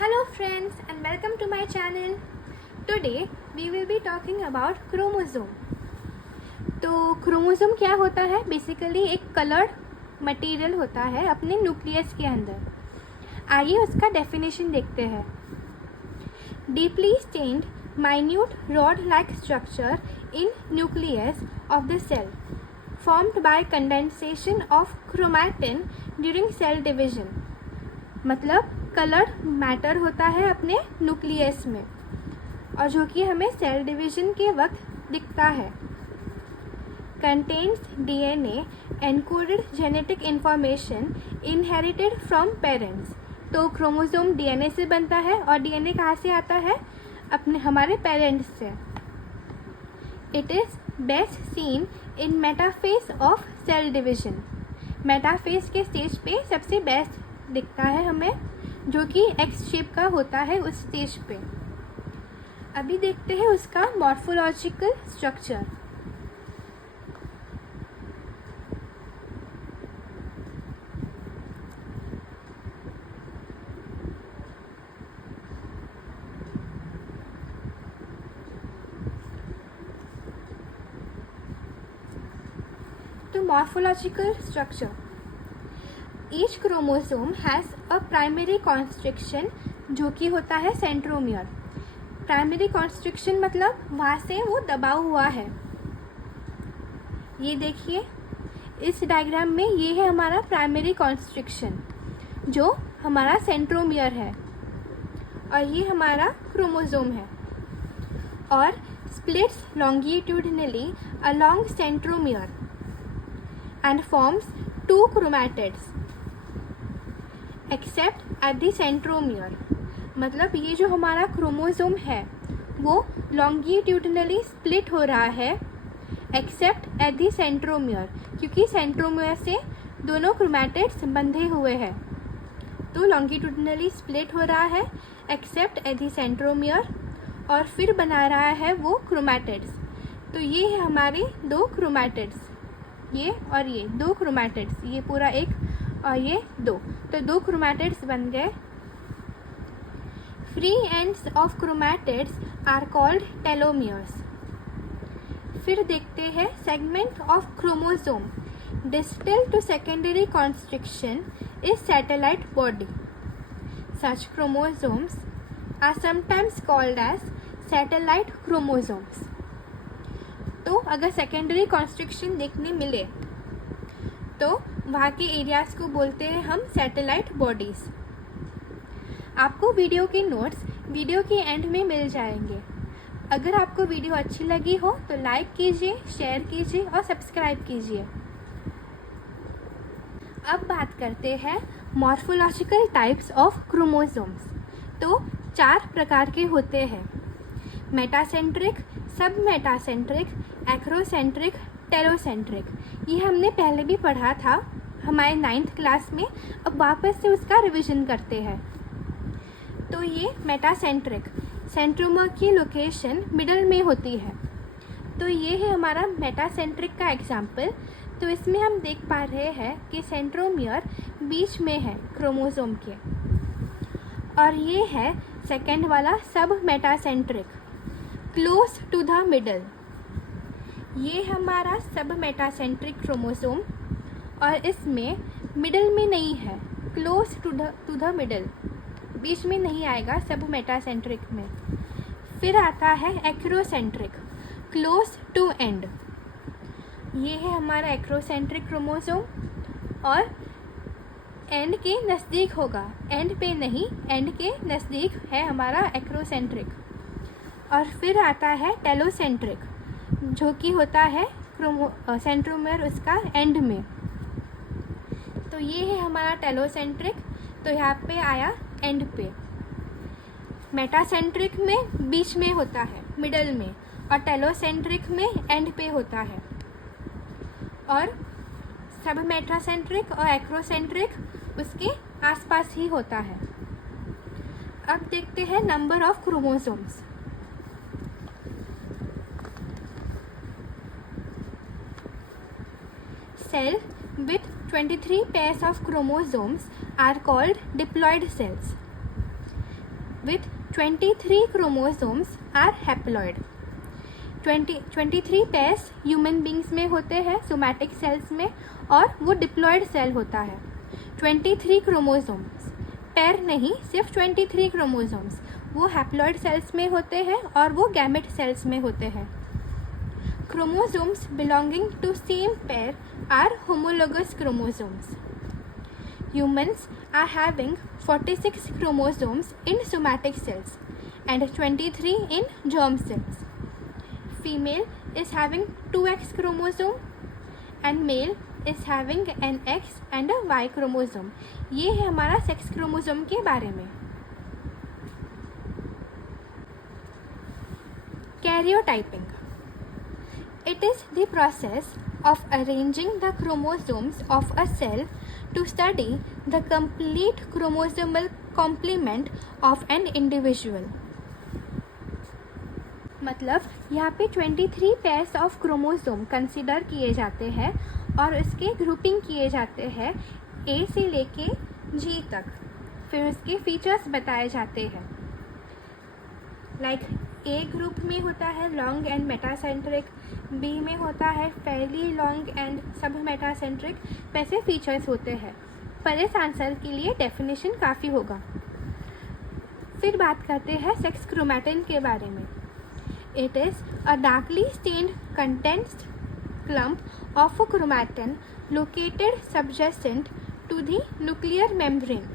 Hello friends and welcome to my channel. Today we will be talking about chromosome. तो chromosome क्या होता है? Basically एक coloured material होता है अपने न्यूक्लियस के अंदर. आइए उसका डेफिनेशन देखते हैं. Deeply stained minute rod-like structure in nucleus of the cell formed by condensation of chromatin during cell division. मतलब कलर्ड मैटर होता है अपने न्यूक्लियस में और जो कि हमें सेल डिवीजन के वक्त दिखता है. Contains DNA encoded genetic information inherited from parents. तो क्रोमोसोम डीएनए से बनता है और डीएनए कहाँ से आता है? अपने हमारे पेरेंट्स से. It is best seen in metaphase of cell division. Metaphase के स्टेज पे सबसे बेस्ट दिखता है हमें, जो कि एक्स शेप का होता है उस स्टेज पे. अभी देखते हैं उसका मॉर्फोलॉजिकल स्ट्रक्चर. तो morphological structure. Each chromosome has a primary constriction जो कि होता है सेंट्रोमियर. प्राइमरी कॉन्स्ट्रिक्शन मतलब वहाँ से वो दबा हुआ है. ये देखिए इस डायग्राम में ये है हमारा प्राइमरी कॉन्स्ट्रिक्शन जो हमारा सेंट्रोमियर है और ये हमारा क्रोमोसोम है और splits longitudinally along centromere and forms two chromatids except at the centromere. मतलब ये जो हमारा क्रोमोसोम है वो लॉन्गिट्यूडिनली स्प्लिट हो रहा है एक्सेप्ट एट द सेंट्रोमियर, क्योंकि सेंट्रोमियर से दोनों क्रोमैटिड्स बंधे हुए हैं. तो लॉन्गिट्यूडिनली स्प्लिट हो रहा है एक्सेप्ट एट द सेंट्रोमियर और फिर बना रहा है वो क्रोमैटिड्स. तो ये है हमारे दो क्रोमैटिड्स, ये और ये दो क्रोमैटिड्स, ये पूरा एक और ये दो. तो दो क्रोमैटिड्स बन गए. Free ends of chromatids are called telomeres. फिर देखते हैं segment of chromosome distal to secondary constriction is satellite body. Such chromosomes are sometimes called as satellite chromosomes. तो अगर सेकेंडरी कॉन्स्ट्रिक्शन देखने मिले तो वहाँ के एरियाज़ को बोलते हैं हम सैटेलाइट बॉडीज़. आपको वीडियो के नोट्स वीडियो के एंड में मिल जाएंगे. अगर आपको वीडियो अच्छी लगी हो तो लाइक कीजिए, शेयर कीजिए और सब्सक्राइब कीजिए. अब बात करते हैं मॉर्फोलॉजिकल टाइप्स ऑफ क्रोमोसोम्स. तो 4 प्रकार के होते हैं: मेटासेंट्रिक, सब मेटासेंट्रिक, एक्रोसेंट्रिक, टेलोसेंट्रिक. ये हमने पहले भी पढ़ा था हमारे 9th क्लास में. अब वापस से उसका रिवीजन करते हैं. तो ये मेटासेंट्रिक, सेंट्रोमियर की लोकेशन मिडल में होती है. तो ये है हमारा मेटासेंट्रिक का एग्जाम्पल. तो इसमें हम देख पा रहे हैं कि सेंट्रोमियर बीच में है क्रोमोसोम के. और ये है सेकेंड वाला सब metacentric, close to the middle. ये हमारा सब मेटासेंट्रिक क्रोमोसोम और इसमें मिडल में नहीं है, क्लोज टू द मिडल, बीच में नहीं आएगा सब मेटासेंट्रिक में. फिर आता है एक्रोसेंट्रिक, क्लोज टू एंड. ये है हमारा एक्रोसेंट्रिक क्रोमोसोम और एंड के नज़दीक होगा, एंड पे नहीं, एंड के नज़दीक है हमारा एक्रोसेंट्रिक. और फिर आता है टेलोसेंट्रिक जो कि होता है सेंट्रोमियर उसका एंड में. तो ये है हमारा टेलोसेंट्रिक. तो यहाँ पे आया एंड पे. मेटासेंट्रिक में बीच में होता है, मिडल में, और टेलोसेंट्रिक में एंड पे होता है. और सब मेटासेंट्रिक और एक्रोसेंट्रिक उसके आसपास ही होता है. अब देखते हैं number of chromosomes. Cell with 23 pairs of chromosomes are called diploid cells. with 23 chromosomes are haploid. 23 pairs human beings में होते हैं सोमैटिक सेल्स में, और वो डिप्लॉयड सेल होता है. 23 क्रोमोसोम्स, पेयर नहीं, सिर्फ 23 क्रोमोसोम्स वो हैप्लॉयड सेल्स में होते हैं और वो गैमेट सेल्स में होते हैं. Chromosomes belonging to same pair are homologous chromosomes. Humans are having 46 chromosomes in somatic cells and 23 in germ cells. Female is having 2X chromosome and male is having an X and a Y chromosome. ये है हमारा sex chromosome के बारे में. Karyotyping. It is the process of arranging the chromosomes of a cell to study the complete chromosomal complement of an individual. मतलब यहाँ पे 23 pairs of chromosome consider किए जाते हैं और इसके ग्रुपिंग किए जाते हैं ए से लेके जी तक. फिर उसके फीचर्स बताए जाते हैं. लाइक ए ग्रुप में होता है लॉन्ग एंड मेटासेंट्रिक, बी में होता है फेयरली लॉन्ग एंड सब मेटासेंट्रिक. वैसे फीचर्स होते हैं. पर इस आंसर के लिए डेफिनेशन काफ़ी होगा. फिर बात करते हैं सेक्स क्रोमैटिन के बारे में. It is a darkly stained condensed clump of chromatin located subjacent to the nuclear membrane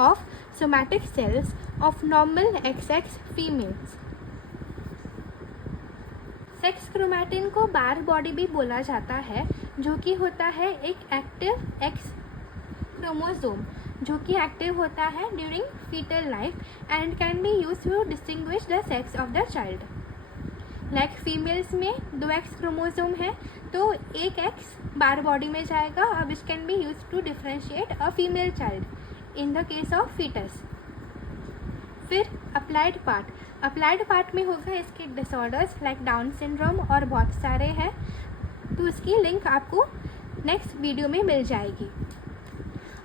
of somatic cells of normal XX females. Sex chromatin को बार बॉडी भी बोला जाता है, जो कि होता है एक एक्टिव एक्स क्रोमोसोम जो कि एक्टिव होता है during foetal life and can be use to distinguish the sex of the child. Like females में 2X क्रोमोसोम है तो एक X बार बॉडी में जाएगा और which can be use to differentiate a female child in the case of foetus. फिर applied part. Applied part में होगा इसके डिसऑर्डर्स लाइक डाउन सिंड्रोम और बहुत सारे हैं, तो उसकी लिंक आपको नेक्स्ट वीडियो में मिल जाएगी.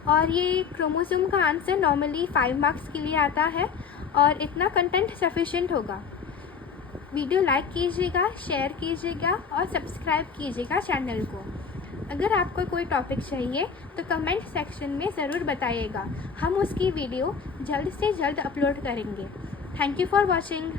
और ये क्रोमोसोम का आंसर नॉर्मली 5 मार्क्स के लिए आता है और इतना कंटेंट सफिशिएंट होगा. वीडियो लाइक कीजिएगा, शेयर कीजिएगा और सब्सक्राइब कीजिएगा चैनल को. अगर आपको कोई टॉपिक चाहिए तो कमेंट सेक्शन में ज़रूर बताइएगा. हम उसकी वीडियो जल्द से जल्द अपलोड करेंगे. Thank you for watching.